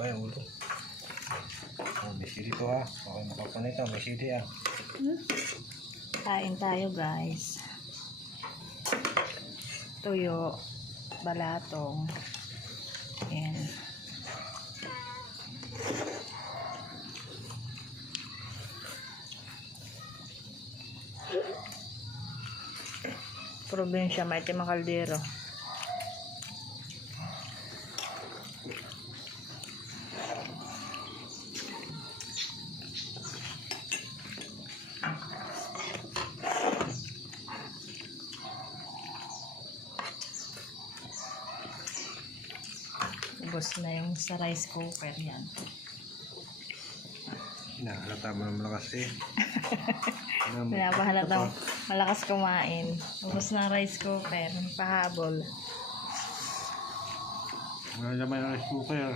pa yung ulo. Oh, may CD to ha. Okay, makapunay ito. May CD ah. Kain tayo guys. Tuyo. Balatong. Ayan. Probinsya, may timang kaldero. Ubus na yung sa rice cooker yan. Nahalata mo naman kasi. Ano, Pinapahalatang malakas kumain. Ubus na rice cooker. Pahabol. Wala naman ang rice cooker.